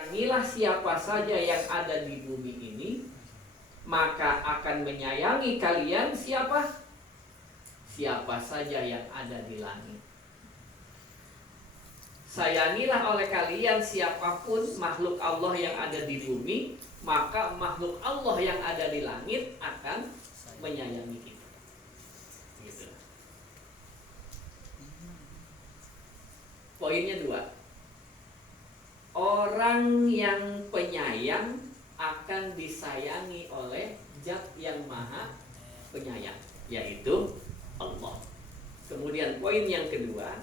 Sayangilah siapa saja yang ada di bumi ini, maka akan menyayangi kalian siapa? Siapa saja yang ada di langit. Sayangilah oleh kalian siapapun makhluk Allah yang ada di bumi, maka makhluk Allah yang ada di langit akan menyayangi kita. Gitu. Poinnya 2. Orang yang penyayang akan disayangi oleh Zat yang Maha Penyayang, yaitu Allah. Kemudian poin yang kedua,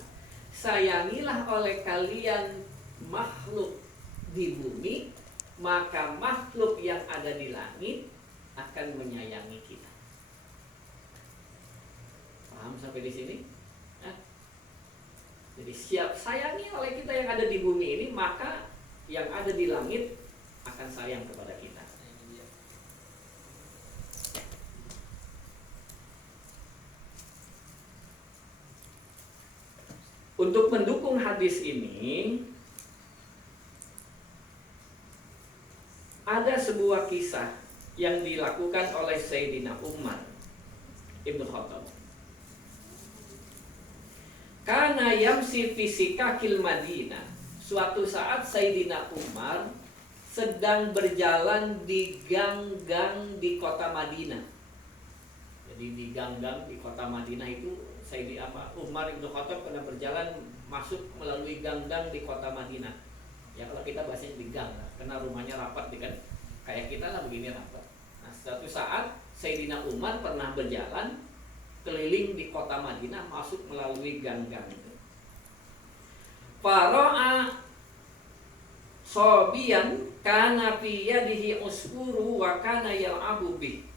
sayangilah oleh kalian makhluk di bumi, maka makhluk yang ada di langit akan menyayangi kita. Paham sampai di sini? Jadi sayangi oleh kita yang ada di bumi ini, maka yang ada di langit akan sayang kepada kita. Untuk mendukung hadis ini, ada sebuah kisah yang dilakukan oleh Sayyidina Umar Ibn Khattab. Karena yamsi fisikakil Madinah. Suatu saat Sayyidina Umar sedang berjalan di gang-gang di kota Madinah. Jadi di gang-gang di kota Madinah itu Umar Ibn Khattab pernah berjalan masuk melalui gang-gang di kota Madinah. Ya kalau kita bahasanya di gang, karena rumahnya rapat kan, kayak kita lah begini rapat. Nah, suatu saat Sayyidina Umar pernah berjalan keliling di kota Madinah masuk melalui gang-gang itu. Fara'a sobiyan kana fi yadihi usfuru wa kana yal'abu bih.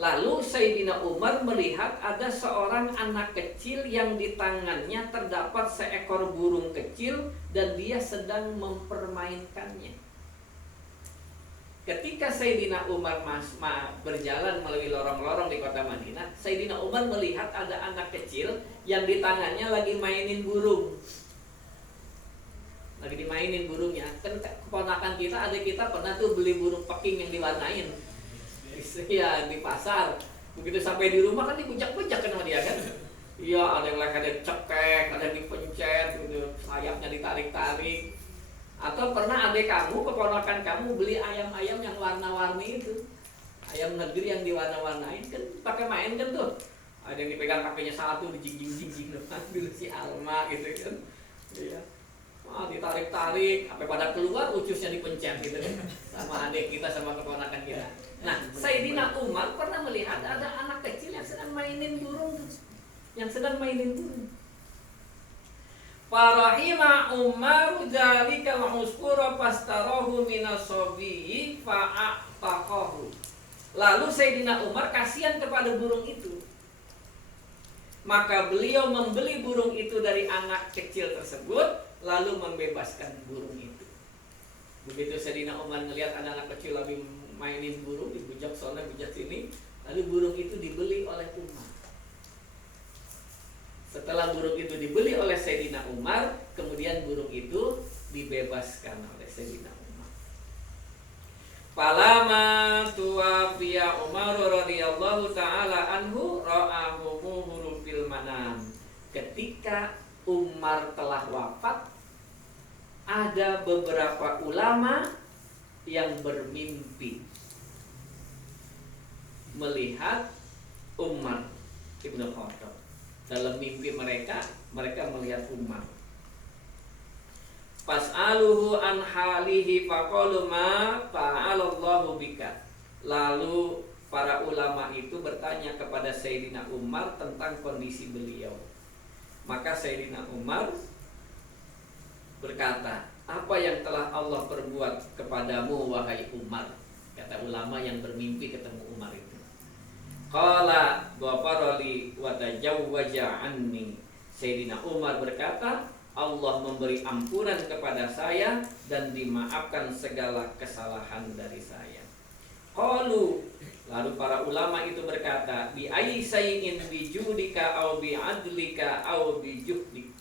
Lalu Sayyidina Umar melihat ada seorang anak kecil yang di tangannya terdapat seekor burung kecil dan dia sedang mempermainkannya. Ketika Sayyidina Umar berjalan melalui lorong-lorong di kota Madinah, Sayyidina Umar melihat ada anak kecil yang di tangannya lagi mainin burung. Lagi dimainin burungnya. Kan keponakan kita, adik kita pernah tuh beli burung peking yang diwarnain. Ya di pasar. Begitu sampai di rumah kan dibujak-bujak kan sama dia kan. Iya, ada yang lagi ada cekek, ada yang dipencet gitu, sayapnya ditarik-tarik. Atau pernah adik kamu, keponakan kamu beli ayam-ayam yang warna-warni itu, ayam negeri yang diwarna-warnain kan pakai main kan tuh. Ada yang dipegang kakinya satu, dijingjing-jingjing dulu si Alma gitu kan. Iya. Ditarik-tarik, sampai pada keluar ucusnya dipencet gitu kan. Sama adik kita sama keponakan kita. Nah, Sayyidina Umar pernah melihat ada anak kecil yang sedang mainin burung, Farahima Umar dzalika al-usfura fastarahu minasabihi fa'ataqahu. Lalu Sayyidina Umar kasihan kepada burung itu. Maka beliau membeli burung itu dari anak kecil tersebut, lalu membebaskan burung itu. Begitu Sayyidina Umar melihat anak-anak kecil lagi mainin burung, dibujak sana, bujak sini, lalu burung itu dibeli oleh Umar. Setelah burung itu dibeli oleh Sayyidina Umar, kemudian burung itu dibebaskan oleh Sayyidina Umar. Falama tuwafiya Umar radhiyallahu ta'ala anhu ra'ahu muhurun fil manam. Ketika Umar telah wafat, ada beberapa ulama yang bermimpi melihat Umar Ibn Khattab. Dalam mimpi mereka melihat Umar. Fas'aluhu an halihi faqalu ma fa'alallahu bika. Lalu para ulama itu bertanya kepada Sayyidina Umar tentang kondisi beliau. Maka Sayyidina Umar berkata, apa yang telah Allah perbuat kepadamu wahai Umar? Kata ulama yang bermimpi ketemu Umar itu. Qala ghafarali wa tajawwaja anni. Sayyidina Umar berkata, Allah memberi ampunan kepada saya dan dimaafkan segala kesalahan dari saya. Qalu, lalu para ulama itu berkata, bi ayyi shay'in bi judika aw bi adlika aw bi juhdik.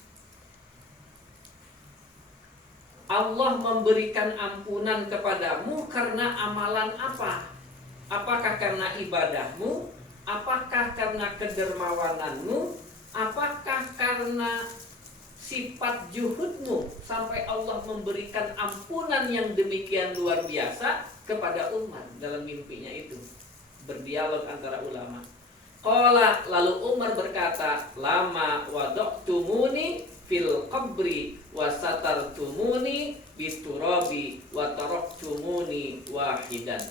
Allah memberikan ampunan kepadamu karena amalan apa? Apakah karena ibadahmu? Apakah karena kedermawananmu? Apakah karena sifat juhudmu sampai Allah memberikan ampunan yang demikian luar biasa kepada Umar dalam mimpinya itu? Berdialog antara ulama. Qala, lalu Umar berkata, lama wadaqtumuni fil qabri wa satartumuni biturabi wa taraktumuni wahidan.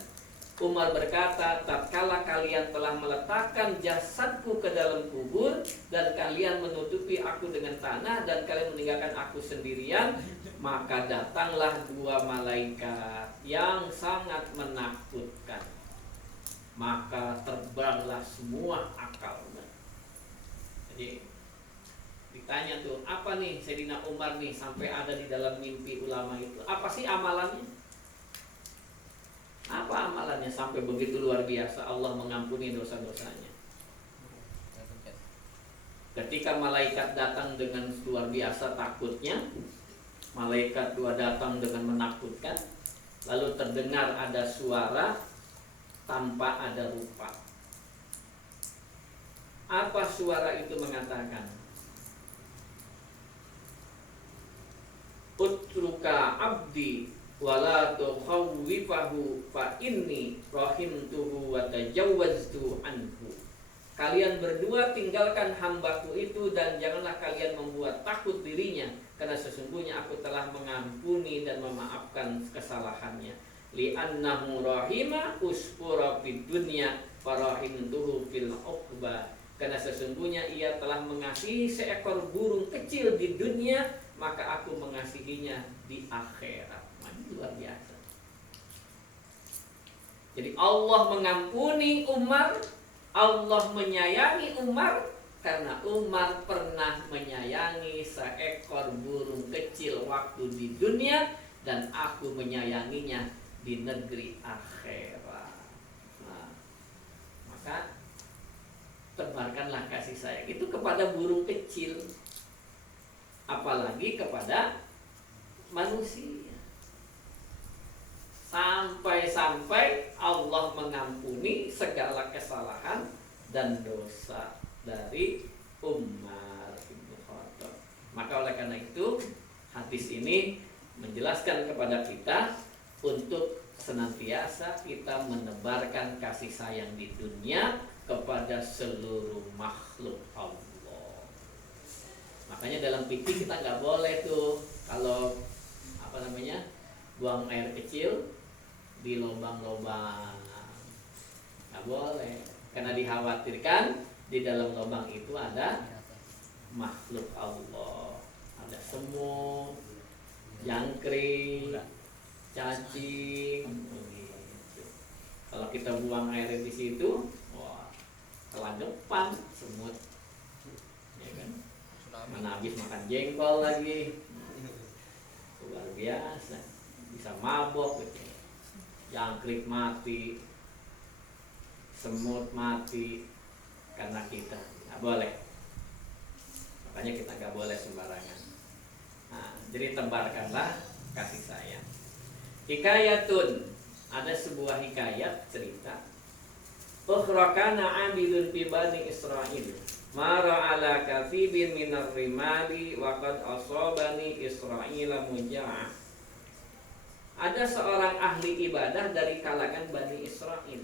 Umar berkata, tatkala kalian telah meletakkan jasadku ke dalam kubur dan kalian menutupi aku dengan tanah dan kalian meninggalkan aku sendirian, maka datanglah dua malaikat yang sangat menakutkan. Maka terbanglah semua akalnya. Jadi ditanya tuh, apa nih Sayyidina Umar nih sampai ada di dalam mimpi ulama itu? Apa sih amalannya? Apa amalannya sampai begitu luar biasa Allah mengampuni dosa-dosanya? Ketika malaikat datang dengan luar biasa takutnya, malaikat dua datang dengan menakutkan, lalu terdengar ada suara tanpa ada rupa. Apa suara itu mengatakan? Utruka abdi wala tukhawwifahu fa inni rahimtuhu wa tajawwaztu anhu. Kalian berdua tinggalkan hambaku itu dan janganlah kalian membuat takut dirinya, karena sesungguhnya aku telah mengampuni dan memaafkan kesalahannya. Li'annahu rahima uspura fid dunya farahimtuhu fil uqba. Karena sesungguhnya ia telah mengasihi seekor burung kecil di dunia, maka aku mengasihinya di akhirat. Luar biasa. Jadi Allah mengampuni Umar, Allah menyayangi Umar karena Umar pernah menyayangi seekor burung kecil waktu di dunia, dan aku menyayanginya di negeri akhirat. Nah, maka tebarkanlah kasih sayang itu kepada burung kecil, apalagi kepada manusia. Sampai-sampai Allah mengampuni segala kesalahan dan dosa dari Umar bin Khattab. Maka oleh karena itu hadis ini menjelaskan kepada kita untuk senantiasa kita menebarkan kasih sayang di dunia kepada seluruh makhluk Allah. Makanya dalam fikih kita nggak boleh tuh kalau buang air kecil di lubang-lubang, nggak boleh, karena dikhawatirkan di dalam lubang itu ada makhluk Allah, ada semut, jangkrik, cacing. Kalau kita buang air di situ, wah, kelagapan semut, ya kan? Mana habis makan jengkol lagi, luar biasa, bisa mabok gitu. Jangkrik mati, semut mati karena kita nggak boleh. Makanya kita nggak boleh sembarangan. Nah, jadi tebarkanlah kasih sayang. Hikayatun, ada sebuah hikayat cerita. Ukhrakana abidun fi bani Israil mara ala kathibin minar rimali wa qad asabani Israila muja'ah. Ada seorang ahli ibadah dari kalangan Bani Israel.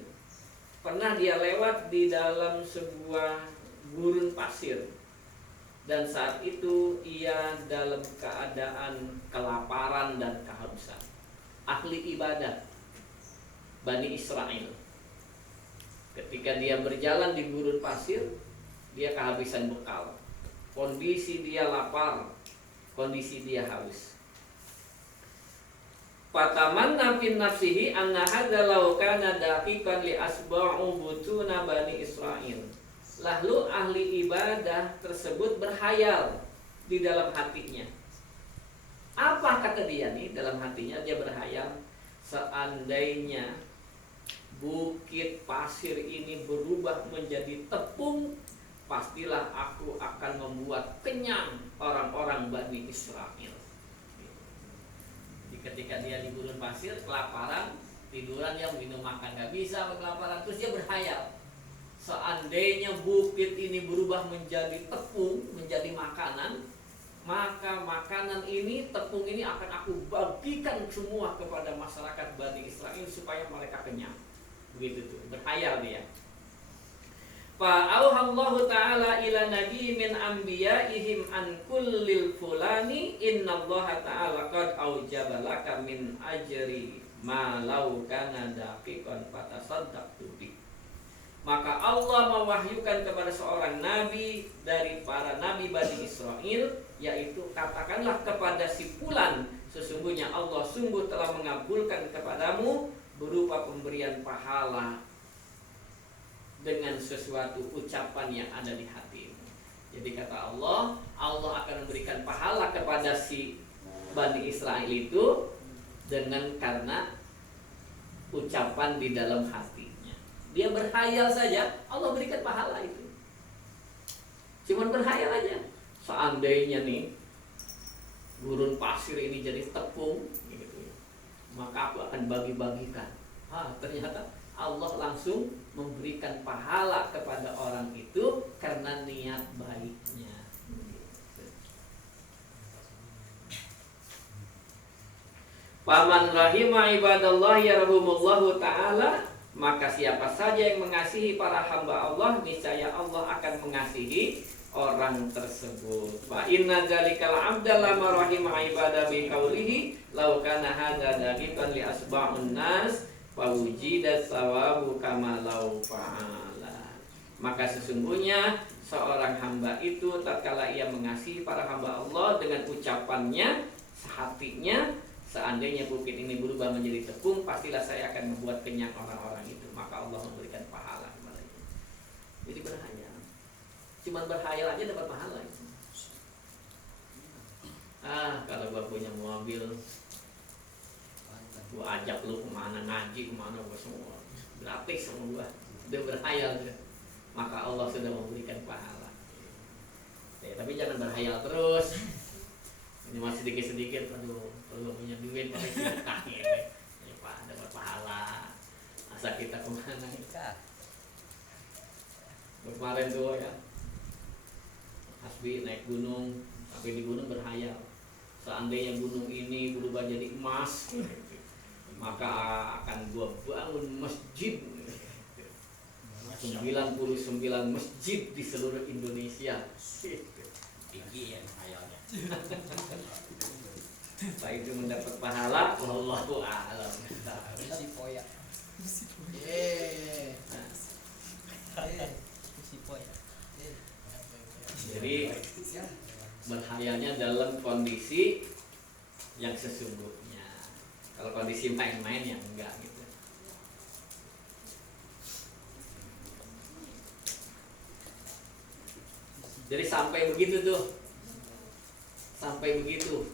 Pernah dia lewat di dalam sebuah gurun pasir, dan saat itu ia dalam keadaan kelaparan dan kehausan. Ahli ibadah Bani Israel. Ketika dia berjalan di gurun pasir, dia kehabisan bekal. Kondisi dia lapar, kondisi dia haus. Fatamanna fin nafsihi anna hadza law kana daqiqan li asba'u butuna Bani Israil. Lalu ahli ibadah tersebut berhayal di dalam hatinya. Apa kata dia nih dalam hatinya? Dia berhayal, seandainya bukit pasir ini berubah menjadi tepung, pastilah aku akan membuat kenyang orang-orang Bani Israil. ketika dia di gurun pasir kelaparan, tiduran, dia minum makan nggak bisa, kelaparan, terus dia berhayal, seandainya bukit ini berubah menjadi tepung, menjadi makanan, maka makanan ini, tepung ini akan aku bagikan semua kepada masyarakat Bani Israel supaya mereka kenyang. Begitu tuh, berhayal dia. Fa'auhallahu ta'ala ila nabi min anbiya'ihim an kullil fulani innallaha ta'ala qad aujaba laka min ajri ma law kana daqiqan fatasaddaqtu bi. Maka Allah mewahyukan kepada seorang nabi dari para nabi Bani Israel, yaitu katakanlah kepada si fulan, sesungguhnya Allah sungguh telah mengabulkan kepadamu berupa pemberian pahala dengan sesuatu ucapan yang ada di hatimu. Jadi kata Allah, Allah akan memberikan pahala kepada si Bani Israel itu dengan karena ucapan di dalam hatinya. Dia berhayal saja, Allah berikan pahala itu. Cuman berhayal aja. Seandainya nih gurun pasir ini jadi tepung, gitu, maka aku akan bagi-bagikan. Ternyata Allah langsung memberikan pahala kepada orang itu karena niat baiknya. Faman rahima ibadallah yarhamullahu ta'ala, maka siapa saja yang mengasihi para hamba Allah, niscaya Allah akan mengasihi orang tersebut. Fa inna dzalikal abda lama rahima ibada bi qaulihi law kana hadza daqiqan li asba'un nas fawujidat sawabu kama law fa'ala. Maka sesungguhnya seorang hamba itu tatkala ia mengasihi para hamba Allah dengan ucapannya, sehatinya, seandainya bukit ini berubah menjadi tepung, pastilah saya akan membuat kenyang orang-orang itu. Maka Allah memberikan pahala kepadanya. Jadi berhayal, cuma berhayal aja dapat pahala. Kalau gua punya mobil, gua ajak lu kemana ngaji, kemana gua semua gratis sama gua. Dia berhayal dia, maka Allah sudah memberikan pahala. Tapi jangan berhayal terus. Ini masih sedikit-sedikit, aduh, kalau punya duit pakai sedekah ya, Pak, dapat pahala. Masa kita kemana? Kemarin tuh ya, Hasbi naik gunung, sampai di gunung berhayal, seandainya gunung ini berubah jadi emas, maka akan gua bangun masjid 99 masjid di seluruh Indonesia. Tinggi ya hayalnya. Setelah itu mendapat pahala, wallahu a'lam. Jadi berhayalnya dalam kondisi yang sesungguhnya. Kalau kondisi main-main ya enggak gitu. Jadi sampai begitu tuh. Sampai begitu.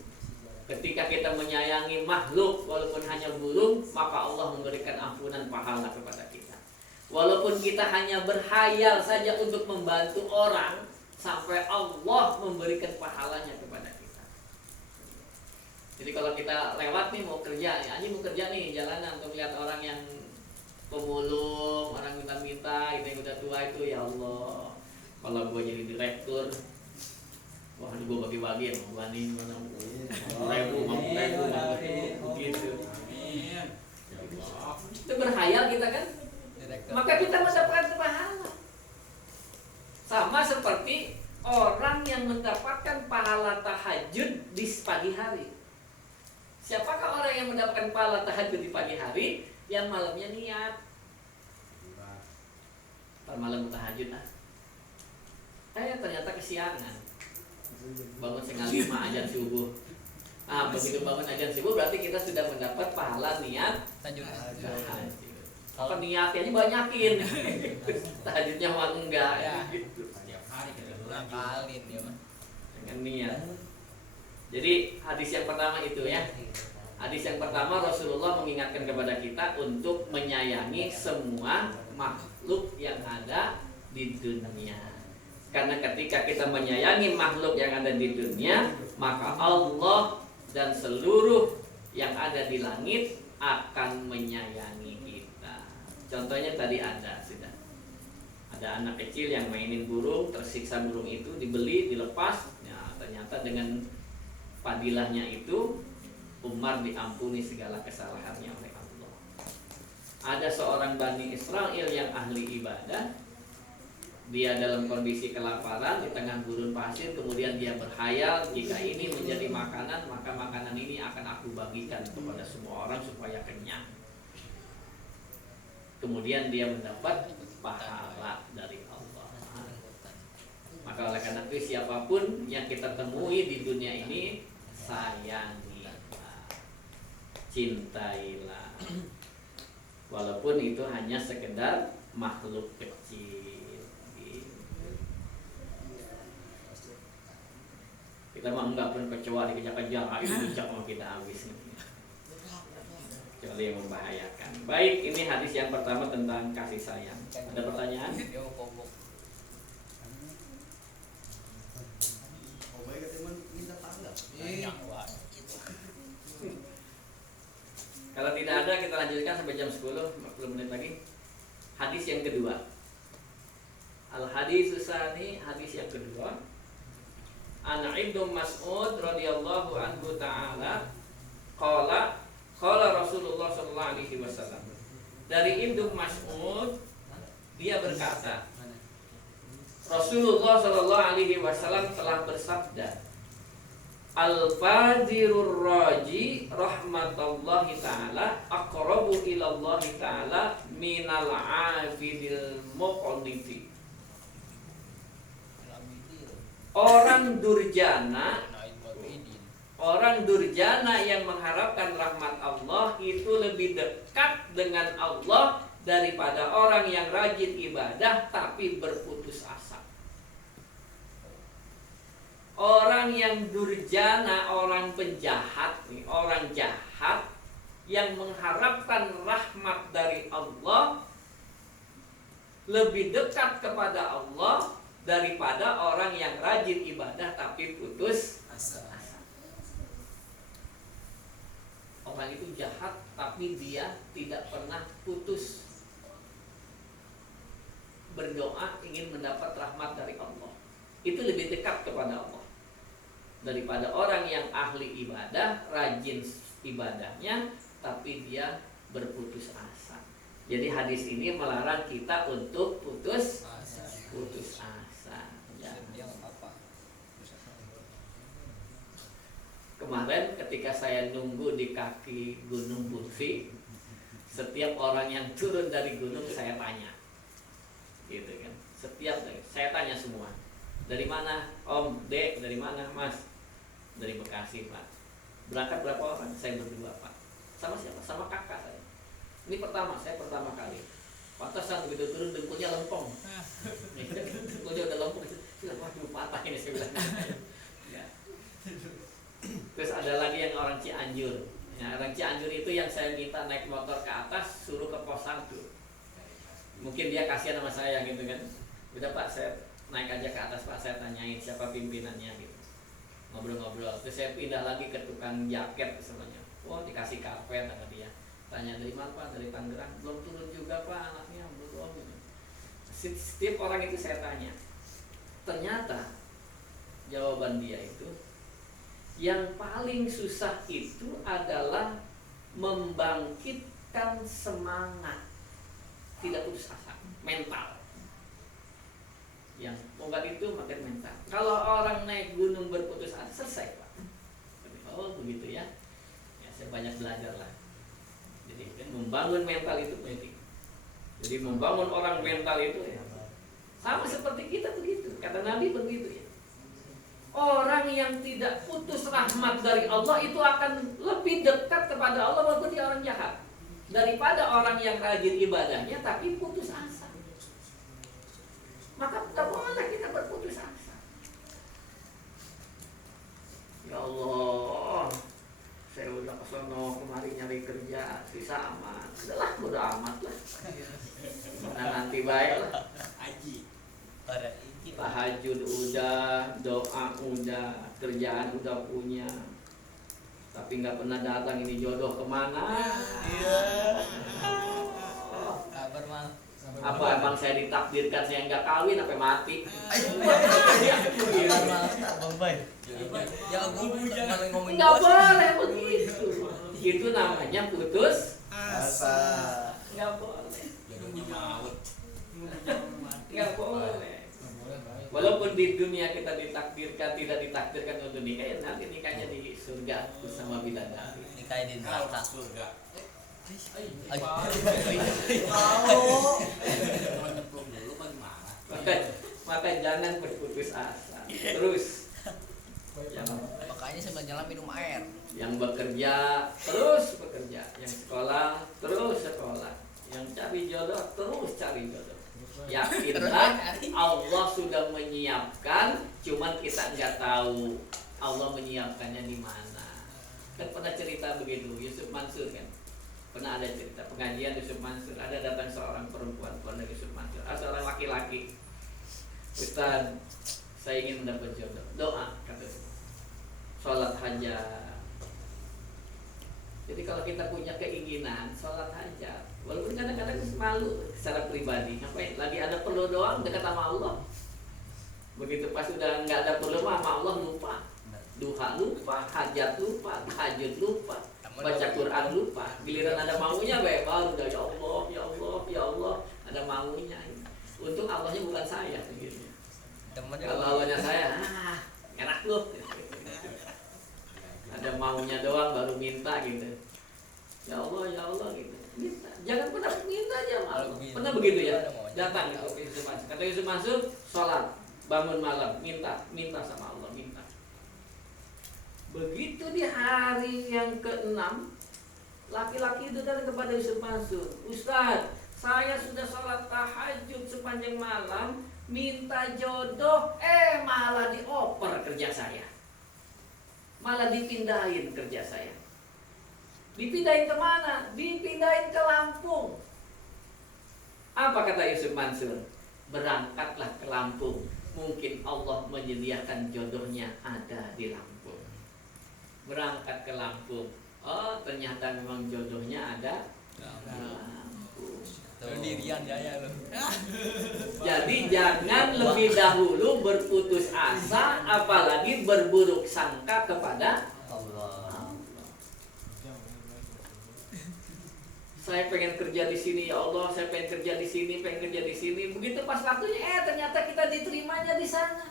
Ketika kita menyayangi makhluk walaupun hanya burung, maka Allah memberikan ampunan pahala kepada kita. Walaupun kita hanya berhayal saja untuk membantu orang, sampai Allah memberikan pahalanya kepada kita. Jadi kalau kita lewat nih mau kerja, ya mau kerja nih jalanan untuk lihat orang yang pemulung, orang minta-minta, itu yang udah tua itu, ya Allah, kalau gue jadi direktur, wah ini gue bagi-bagi ya, mau nih mana 50.000 begitu. Itu berhayal kita kan, maka kita mendapatkan pahala. Sama seperti orang yang mendapatkan pahala tahajud di pagi hari. Siapakah orang yang mendapatkan pahala tahajud di pagi hari? Yang malamnya niat. Ntar malam tahajud ternyata kesiangan. Bangun setengah 5 azan subuh. Begitu bangun azan subuh berarti kita sudah mendapat pahala niat tahajud. Kalau niatnya aja banyakin, tahajudnya mah enggak ya. Setiap hari kita ngapalin ya mah. Dengan niat. Jadi hadis yang pertama itu ya. Hadis yang pertama Rasulullah mengingatkan kepada kita untuk menyayangi semua makhluk yang ada di dunia. Karena ketika kita menyayangi makhluk yang ada di dunia, maka Allah dan seluruh yang ada di langit akan menyayangi kita. Contohnya tadi sudah ada anak kecil yang mainin burung, tersiksa burung itu, dibeli, dilepas. Ya, ternyata dengan fadilahnya itu Umar diampuni segala kesalahannya oleh Allah. Ada seorang Bani Israel yang ahli ibadah. Dia dalam kondisi kelaparan di tengah gurun pasir, kemudian dia berhayal, jika ini menjadi makanan, maka makanan ini akan aku bagikan kepada semua orang supaya kenyang. Kemudian dia mendapat pahala dari Allah. Maka oleh karena itu siapapun yang kita temui di dunia ini, sayangilah, cintailah, walaupun itu hanya sekedar makhluk kecil. Kita mah enggak pun kecuali dikejar-kejar, itu bijak mau kita habis. Kecuali yang membahayakan. Baik, ini hadis yang pertama tentang kasih sayang. Ada pertanyaan? Kalau tidak ada, kita lanjutkan sampai jam 10, 40 menit lagi. Hadis yang kedua. Al-hadis tsani, hadis yang kedua. An Ibnu Mas'ud radhiyallahu anhu ta'ala qala Rasulullah sallallahu alaihi wasallam. Dari Ibnu Mas'ud dia berkata, Rasulullah sallallahu alaihi wasallam telah bersabda, Al-fajirur raji rahmatullahi ta'ala aqrabu ilallahi ta'ala minal 'abidil muqanniti. Orang durjana yang mengharapkan rahmat Allah itu lebih dekat dengan Allah daripada orang yang rajin ibadah tapi berputus asa. Orang yang durjana, orang penjahat, orang jahat yang mengharapkan rahmat dari Allah lebih dekat kepada Allah daripada orang yang rajin ibadah tapi putus asa. Orang itu jahat tapi dia tidak pernah putus berdoa ingin mendapat rahmat dari Allah. Itu lebih dekat kepada Allah daripada orang yang ahli ibadah, rajin ibadahnya tapi dia berputus asa. Jadi hadis ini melarang kita untuk putus asa. Ya. Kemarin ketika saya nunggu di kaki Gunung Burfi, setiap orang yang turun dari gunung saya tanya, gitu kan. Setiap saya tanya semua, dari mana Om, Dek, dari mana Mas? Dari Bekasi Pak. Berangkat berapa orang? Saya berdua Pak. Sama siapa? Sama kakak saya. Ini saya pertama kali. Pantasan begitu turun dengkulnya lempong. Dengkulnya udah lempong. Waduh, patah ini saya bilang. Ya. Terus ada lagi yang orang Cianjur. Ya, orang Cianjur itu yang saya minta naik motor ke atas, suruh ke pos 1. Mungkin dia kasihan sama saya gitu kan. Udah Pak, saya naik aja ke atas Pak, saya tanyain siapa pimpinannya gitu. Ngobrol-ngobrol. Terus saya pindah lagi ke tukang jaket semuanya. Oh, dikasih karpet sama dia. Tanya dari mana Pak? Dari Tangerang. Belum turun juga Pak, anaknya belum. Setiap orang itu saya tanya. Ternyata jawaban dia itu yang paling susah itu adalah membangkitkan semangat, tidak putus asa, mental. Yang obat itu makin mental. Kalau orang naik gunung berputus asa selesai Pak. Oh begitu ya. Ya saya banyak belajar lah. Jadi kan membangun mental itu penting. Jadi membangun orang mental itu ya sama seperti kita begitu. Kata Nabi begitu ya. Orang yang tidak putus rahmat dari Allah itu akan lebih dekat kepada Allah walaupun dia orang jahat daripada orang yang rajin ibadahnya tapi putus asa. Maka tak boleh kita berputus asa. Ya Allah, saya udah kesono kemari nyari kerja, sisa aman. Udahlah, bodo amat lah. Nah, nanti baik lah. Tahajud udah, doa udah, kerjaan udah punya. tapi nggak pernah datang ini jodoh kemana. Kabar mal. Apa emang saya ditakdirkan saya nggak kawin sampai mati? Kabar mal. Bang Bay. Ya gue jangan ngomongin Nggak gua. boleh begitu. Itu namanya putus Asa. nggak boleh. Jodohnya maut. Nggak boleh. Walaupun di dunia kita ditakdirkan tidak ditakdirkan untuk nikah, ya nanti nikahnya di surga bersama bidadari. Nikahin di neraka. Surga. Maka jangan berputus asa. Terus Makanya sambil jalan minum air. yang bekerja terus bekerja, yang sekolah terus sekolah, yang cari jodoh terus cari jodoh. Yakinlah Allah sudah menyiapkan, cuman kita nggak tahu Allah menyiapkannya di mana. Kan pernah cerita begitu Yusuf Mansur kan, pernah ada cerita pengajian Yusuf Mansur, ada datang seorang perempuan kepada Yusuf Mansur, seorang laki-laki, Ustaz, saya ingin mendapat jodoh, doa kata Yusuf. Sholat hajat. Jadi kalau kita punya keinginan sholat hajat, walaupun kadang-kadang malu secara pribadi, ngapain? Lagi ada perlu doang dekat sama Allah. Begitu pas sudah nggak ada perlu sama Allah lupa, duha lupa, hajat lupa, tahajud lupa, baca Quran lupa. Giliran ada maunya baru udah ya Allah, ya Allah, ya Allah, ada maunya. Untung Allahnya bukan saya begitu. Kalau Allahnya saya, enak loh. Ada maunya doang baru minta gitu. Ya Allah gitu. Minta. Jangan pernah minta aja malu. Pernah begitu ya? Datang gitu ke Yusuf Mansur. Kata Yusuf Mansur, sholat, bangun malam, minta sama Allah, minta. Begitu di hari yang ke-6, laki-laki itu datang kepada Yusuf Mansur. Ustaz, saya sudah sholat tahajud sepanjang malam, minta jodoh, malah dioper kerja saya. Malah dipindahin kerja saya. Dipindahin kemana? Dipindahin ke Lampung. Apa kata Yusuf Mansur? Berangkatlah ke Lampung. Mungkin Allah menyediakan jodohnya ada di Lampung. Berangkat ke Lampung. Oh, ternyata memang jodohnya ada di Lampung. Dirian jaya lo. Jadi jangan lebih dahulu berputus asa, apalagi berburuk sangka kepada Allah. Saya pengen kerja di sini ya Allah, saya pengen kerja di sini, pengen kerja di sini. Begitu pas waktunya, ternyata kita diterimanya di sana,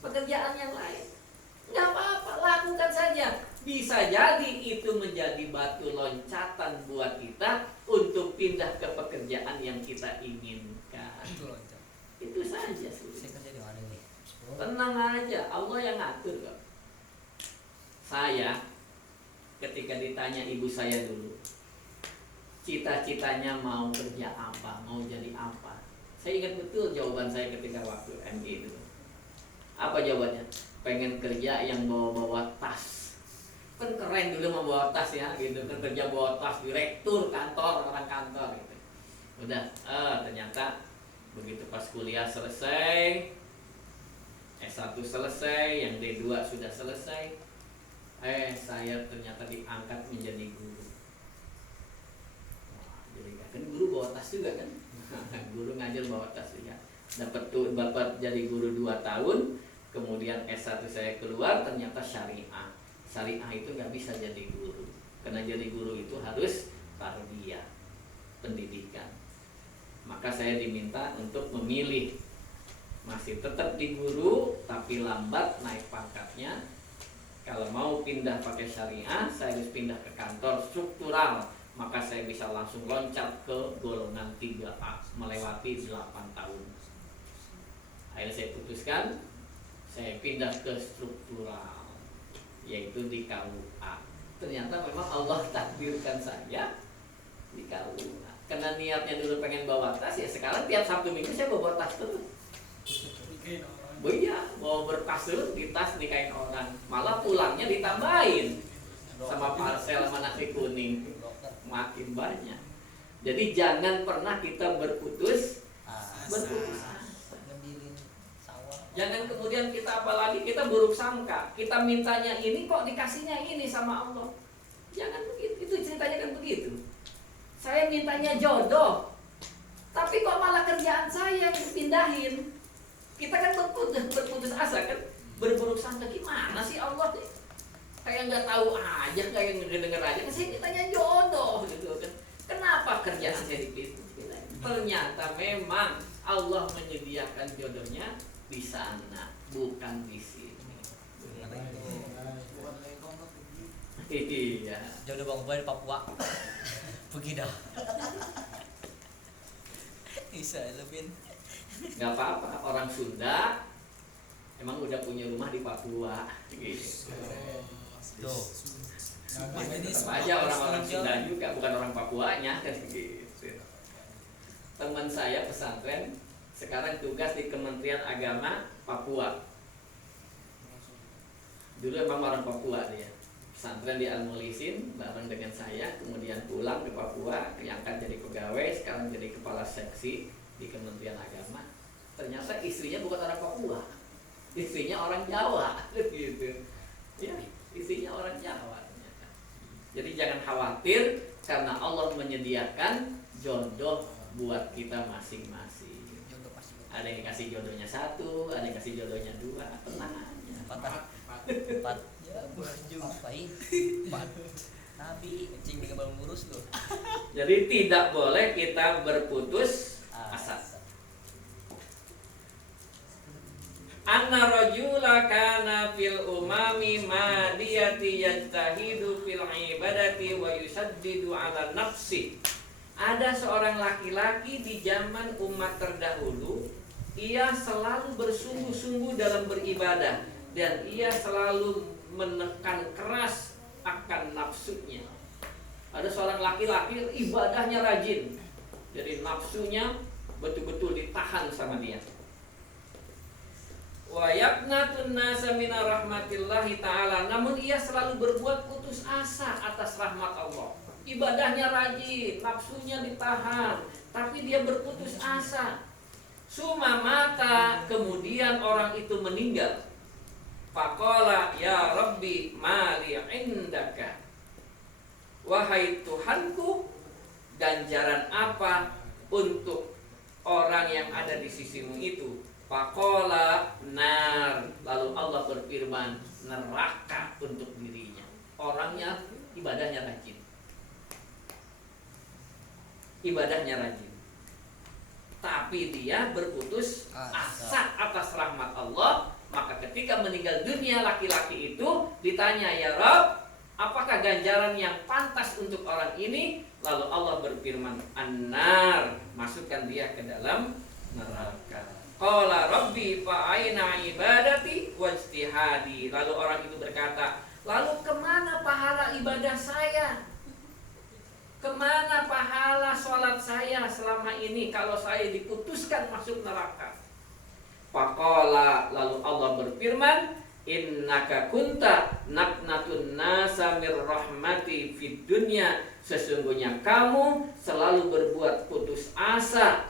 pekerjaan yang lain. Nggak apa-apa, lakukan saja. Bisa jadi itu menjadi batu loncatan buat kita untuk pindah ke pekerjaan yang kita inginkan. Itu saja sih. Saya kerja di mana nih? Tenang aja, Allah yang ngatur kok. Saya ketika ditanya ibu saya dulu, cita-citanya mau kerja apa, mau jadi apa? Saya ingat betul jawaban saya ketika waktu MI itu. Apa jawabannya? Pengen kerja yang bawa-bawa tas. Kan keren dulu membawa tas ya, gitu kan, kerja bawa tas, direktur kantor, orang kantor gitu. Udah, ternyata begitu pas kuliah selesai, S1 selesai, yang D2 sudah selesai, saya ternyata diangkat menjadi guru. Wah, jadi kan guru bawa tas juga kan, guru ngajar bawa tas juga. Dapat jadi guru 2 tahun, kemudian S1 saya keluar, ternyata syariah. Syariah itu nggak bisa jadi guru, karena jadi guru itu harus tarbiyah, pendidikan. Maka saya diminta untuk memilih, masih tetap di guru tapi lambat naik pangkatnya. Kalau mau pindah pakai syariah, saya harus pindah ke kantor struktural, maka saya bisa langsung loncat ke golongan 3A, melewati 8 tahun. Akhirnya saya putuskan, saya pindah ke struktural, yaitu di KUA. Ternyata memang Allah takdirkan saya di KUA. Karena niatnya dulu pengen bawa tas, ya sekarang tiap Sabtu Minggu saya bawa tas terus. Iya, bawa berkas terus di tas nikahin orang. Malah pulangnya ditambahin sama parcel sama nasi kuning, makin banyak. Jadi jangan pernah kita berputus asa. Jangan kemudian kita apalagi kita buruk sangka, kita mintanya ini kok dikasihnya ini sama Allah. Jangan begitu, itu ceritanya kan begitu. Saya mintanya jodoh, tapi kok malah kerjaan saya yang dipindahin. Kita kan berputus asa kan, berburuk sangka, gimana sih Allah nih? Kayak nggak tahu aja, kayak ngedenger aja. Kan saya mintanya jodoh gitu kan. Kenapa kerjaan saya dipindahin? Ternyata memang Allah menyediakan jodohnya di sana, bukan di sini. Iya. Jodoh Bang Boy di Papua. Pergi dah. Bisa lebih. Nggak apa-apa, orang Sunda emang udah punya rumah di Papua. Gitu. Tuh. Tetap aja orang-orang Sunda juga, bukan orang Papuanya kan gitu. Teman saya pesantren sekarang tugas di Kementerian Agama Papua. Dulu emang orang Papua dia. Pesantren di Al-Mulisin bareng dengan saya, kemudian pulang ke Papua, diangkat jadi pegawai, sekarang jadi kepala seksi di Kementerian Agama. Ternyata istrinya bukan orang Papua, istrinya orang Jawa, gitu. Ya, istrinya orang Jawa ternyata. Jadi jangan khawatir karena Allah menyediakan jodoh buat kita masing-masing. Ada yang kasih jodohnya 1, ada yang kasih jodohnya 2, tenang aja. 4 ya ngapain 4 Nabi kencing dengan balon lurus loh. Jadi tidak boleh kita berputus asa. Anna rajula kana fil umami madiyati yajtahidu fil ibadati wa yusaddidu ala nafsi. Ada seorang laki-laki di zaman umat terdahulu, ia selalu bersungguh-sungguh dalam beribadah dan ia selalu menekan keras akan nafsunya. Ada seorang laki-laki ibadahnya rajin, jadi nafsunya betul-betul ditahan sama dia. Wa yaqnatun nasa minar rahmatillahi ta'ala, namun ia selalu berbuat putus asa atas rahmat Allah. Ibadahnya rajin, nafsunya ditahan, tapi dia berputus asa. Suma mata, kemudian orang itu meninggal. Faqala ya Rabbi mali indaka. Wahai Tuhanku, ganjaran apa untuk orang yang ada di sisimu itu? Faqala nar. Lalu Allah berfirman, neraka untuk dirinya. Orangnya ibadahnya rajin. Ibadahnya rajin, tapi dia berputus asa atas rahmat Allah. Maka ketika meninggal dunia laki-laki itu ditanya, ya Rabb, apakah ganjaran yang pantas untuk orang ini? Lalu Allah berfirman, an-nar, masukkan dia ke dalam neraka. Qala Rabbi fa aina ibadati wajtihadi. Lalu orang itu berkata, lalu kemana pahala ibadah saya? Kemana pahala sholat saya selama ini kalau saya diputuskan masuk neraka? Faqala, lalu Allah berfirman, innaka kunta naqnatun nasa mir rahmati fid dunya. Sesungguhnya kamu selalu berbuat putus asa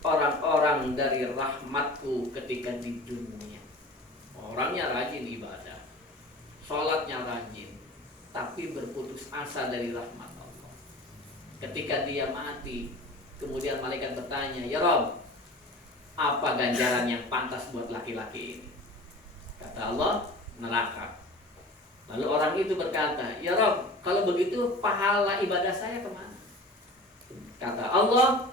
orang-orang dari rahmatku ketika di dunia. Orangnya rajin ibadah, sholatnya rajin, tapi berputus asa dari rahmat. Ketika dia mati, kemudian malaikat bertanya, ya Rabb, apa ganjaran yang pantas buat laki-laki ini? Kata Allah, neraka. Lalu orang itu berkata, ya Rabb, kalau begitu pahala ibadah saya kemana? Kata Allah,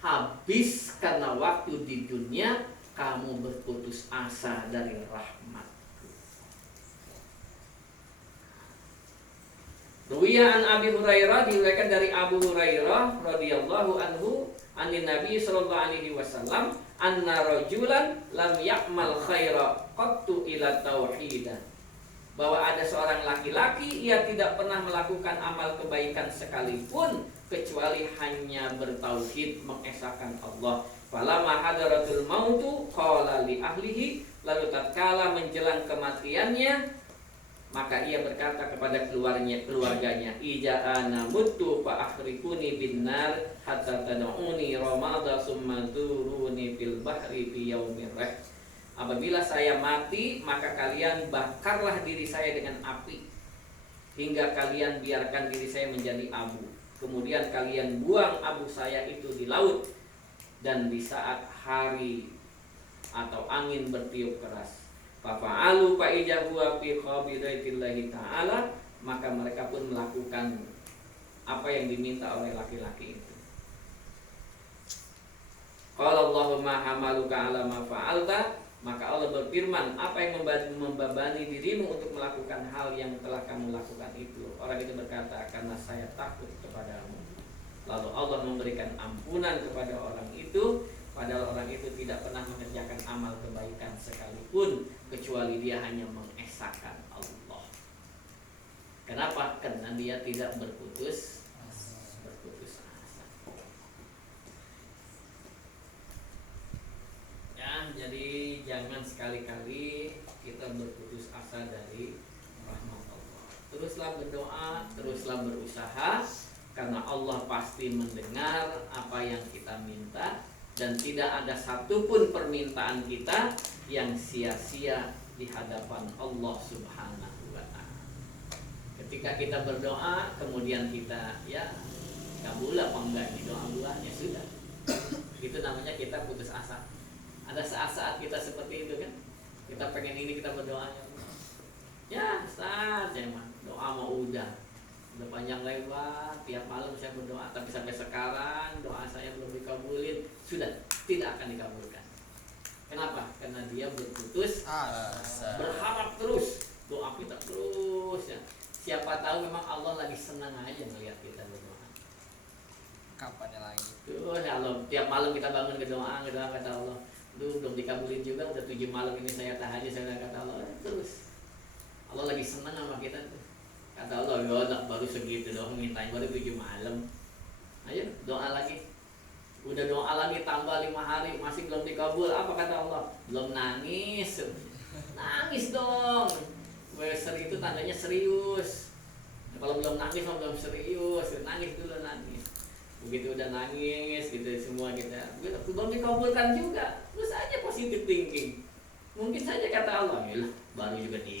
habis karena waktu di dunia kamu berputus asa dari rahmat. Ruwiya an Abi Hurairah, diriwayatkan dari Abu Hurairah radhiyallahu anhu anin Nabi sallallahu alaihi wasallam anna rajulan lam ya'mal khaira qattu ila tauhidan. Bahwa ada seorang laki-laki, ia tidak pernah melakukan amal kebaikan sekalipun kecuali hanya bertauhid, mengesahkan Allah. Falamma hadaratul mautu qala li ahlihi, lalu tatkala menjelang kematiannya maka ia berkata kepada keluarganya, ija ana mutu fa akhrikuni bin nar hatta tad'uni ramada summa duruni fil bahri fi yaumir rah. apabila saya mati, maka kalian bakarlah diri saya dengan api hingga kalian biarkan diri saya menjadi abu. Kemudian kalian buang abu saya itu di laut, dan di saat hari atau angin bertiup keras, fa'alu fa'ijahuwa fi khabidatillahi ta'ala, maka mereka pun melakukan apa yang diminta oleh laki-laki itu. Qala Allahumma hamaluka ala ma fa'alta, maka Allah berfirman, apa yang membebani dirimu untuk melakukan hal yang telah kamu lakukan itu? Orang itu berkata, karena saya takut kepadamu. Lalu Allah memberikan ampunan kepada orang itu, padahal orang itu tidak pernah mengerjakan amal kebaikan sekalipun, kecuali dia hanya mengesahkan Allah. Kenapa? Karena dia tidak berputus asa. Ya, jadi jangan sekali-kali kita berputus asa dari rahmat Allah. Teruslah berdoa, teruslah berusaha, karena Allah pasti mendengar apa yang kita minta, dan tidak ada satupun permintaan kita yang sia-sia di hadapan Allah Subhanahu wa ta'ala. Ketika kita berdoa, kemudian kita kabul apa enggak di doa-doanya, sudah. Itu namanya kita putus asa. Ada saat-saat kita seperti itu kan. Kita pengen ini, kita berdoa, ya Ustaz, doa mau udah panjang lebar, tiap malam saya berdoa, tapi sampai sekarang doa saya belum dikabulin, sudah tidak akan dikabulkan. Kenapa? Karena dia berputus asa, berharap terus, doa kita terus ya. Siapa tahu memang Allah lagi senang aja melihat kita berdoa. Kapan lagi? Tuh, ya Allah, tiap malam kita bangun berdoa kata Allah, belum dikabulin juga, udah 7 malam ini saya tahajud, saya kata Allah, terus Allah lagi senang sama kita tuh. Kata Allah, ya baru segitu doang mintain, baru 7 malam. Ayo doa lagi. Udah doa lagi tambah 5 hari masih belum dikabul. Apa kata Allah? Belum nangis. Nangis dong. Weser itu tandanya serius. Kalau belum nangis belum serius. Nangis dulu, nangis. Begitu udah nangis gitu semua kita belum dikabulkan juga. Terus aja positive thinking. Mungkin saja kata Allah, baru juga di